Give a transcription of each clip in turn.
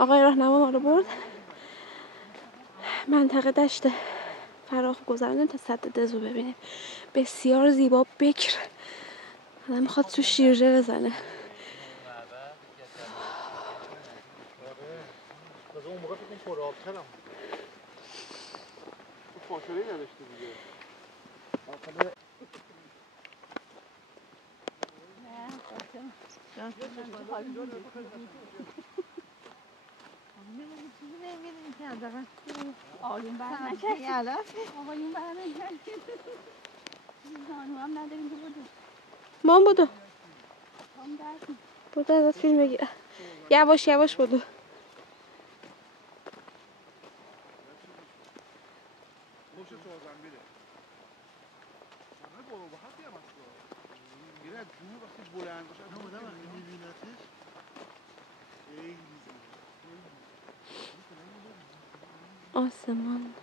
آقای راهنما ما رو برد منطقه دشت فراخ گذروندیم تا سد دز رو ببینیم. بسیار زیبا، بکر، آدم میخواد تو شیرجه بزنه. اون موقع فکر کنم پرآب‌ترم. فاصله نداشته دیگه. آقایون برنکردیم. آقایون برنکردیم. زانو هم نداریم که بودیم. مام بودو. بودو ازت فیلم بگیره. یواش یواش بودو. آسمان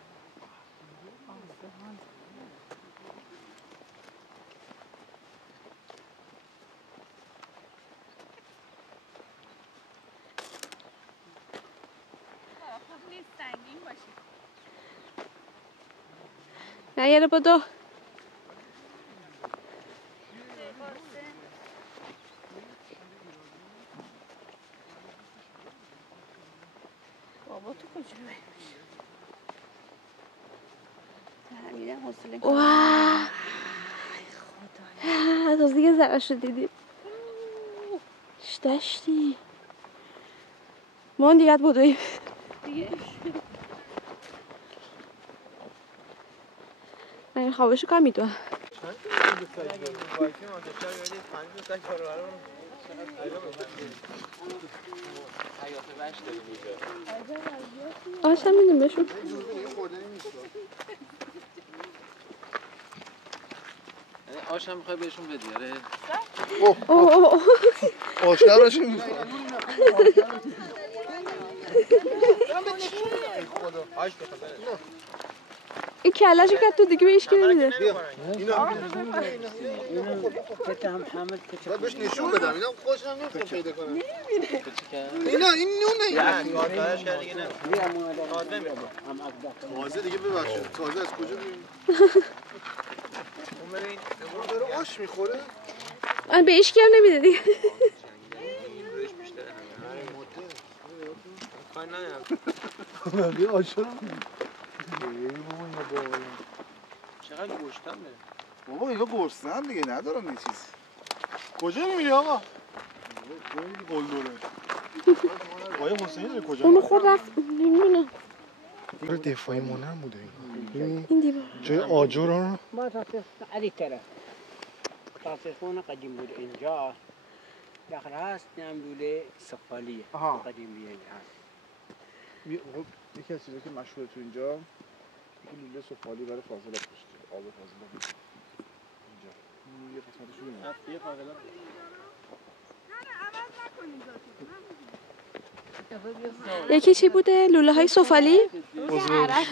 سنگین باشی. نه یه رو بدو. بابا تو کجا میریم حوصله واه از دیگه زرش رو دیدیم. دشتی من دیگه بودویم دیگه من خوابشو کم میدونم. آشم میدیم بهشون. آش هم میخوای بهشون بدی؟ آره. آشکار باشیم میخوای. این کلاشو که تو دیگه بهش که نمیده. اینا بهش نشون بدم. اینا خوشم نمیاد پیدا کنم. اینا این نونه. کارش کرد دیگه نه. تازه دیگه ببخشید. تازه از کجا میاد؟ اون داره آش میخوره. من به هیچ کی هم نمیده دیگه. بیا آش رو. چقدر گوشتمه. بابا اینا گرسنه‌ان دیگه ندارن یه چیز. کجا میری آقا؟ گل دوره. وای حسینی کجا؟ اونو خود رفت نمیدونم. دیوار دفاعی مونم بوده این دیوار. جای آجر رو ما علی طرف خونه قدیم بود اینجا. داخل هست نام لوله سفالیه. قدیمیه هست. یکی از چیزایی که مشهوره تو اینجا لوله سفالی برای فاضلاب داشته. آب فاضلاب اینجا. این یه قسمتش رو یه فاضلاب. یکی چی بوده؟ لوله های سفالی؟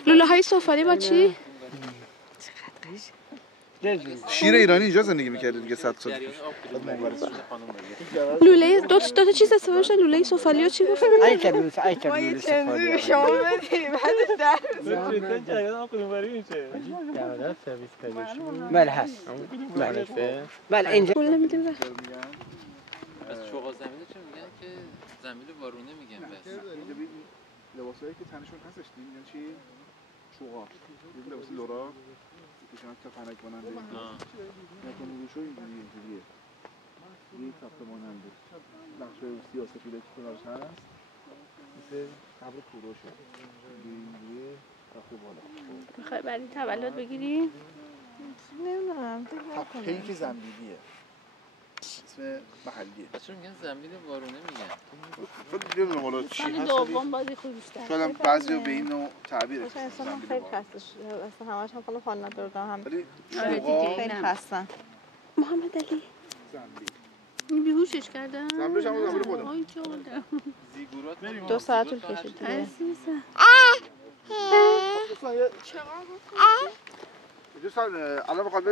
لوله های سفالی با چی؟ شیر ایرانی اینجا زندگی می‌کرده دیگه 100 سال پیش. لوله دو تا چیز استفاده شده. لوله سفالی و چی گفت؟ ایتر لوله سفالی. شما بدیم بعد در بله هست. بله اینجا. پول نمیدیم از چوغا زمینه چه میگن که زمین وارونه میگن بس. لباسایی که تنشون هستش میگن چی؟ چوغا. این لباس لورا که شما کفنک ماننده. نکنه روشو اینجوریه. یه تاپ ماننده. نقش سیاه‌سفیدی که کنارش هست. مثل قبر کوروشه. اینجوریه تاپ بالا. میخوای برای تولد بگیری؟ نمیدونم. تپه‌ای که زنبیلیه. اسم محلیه. بچه‌ها میگن زمین وارونه میگن. نمیدونم حالا چی هست. دوم بازی خوبی بیشتر. شاید هم بعضیا به این نوع تعبیره. اصلا خیلی خستش. اصلا همش هم کنه خانه دردم هم. ولی آره چوغا دیگه. خیلی خستن. محمد علی زنبیل. این بیهوشش کردن؟ زنبیلش هم زنبیل خودم. آی جاده. زیگورات 2 ساعت طول کشید دیگه. عزیزم. دوستان الان میخواد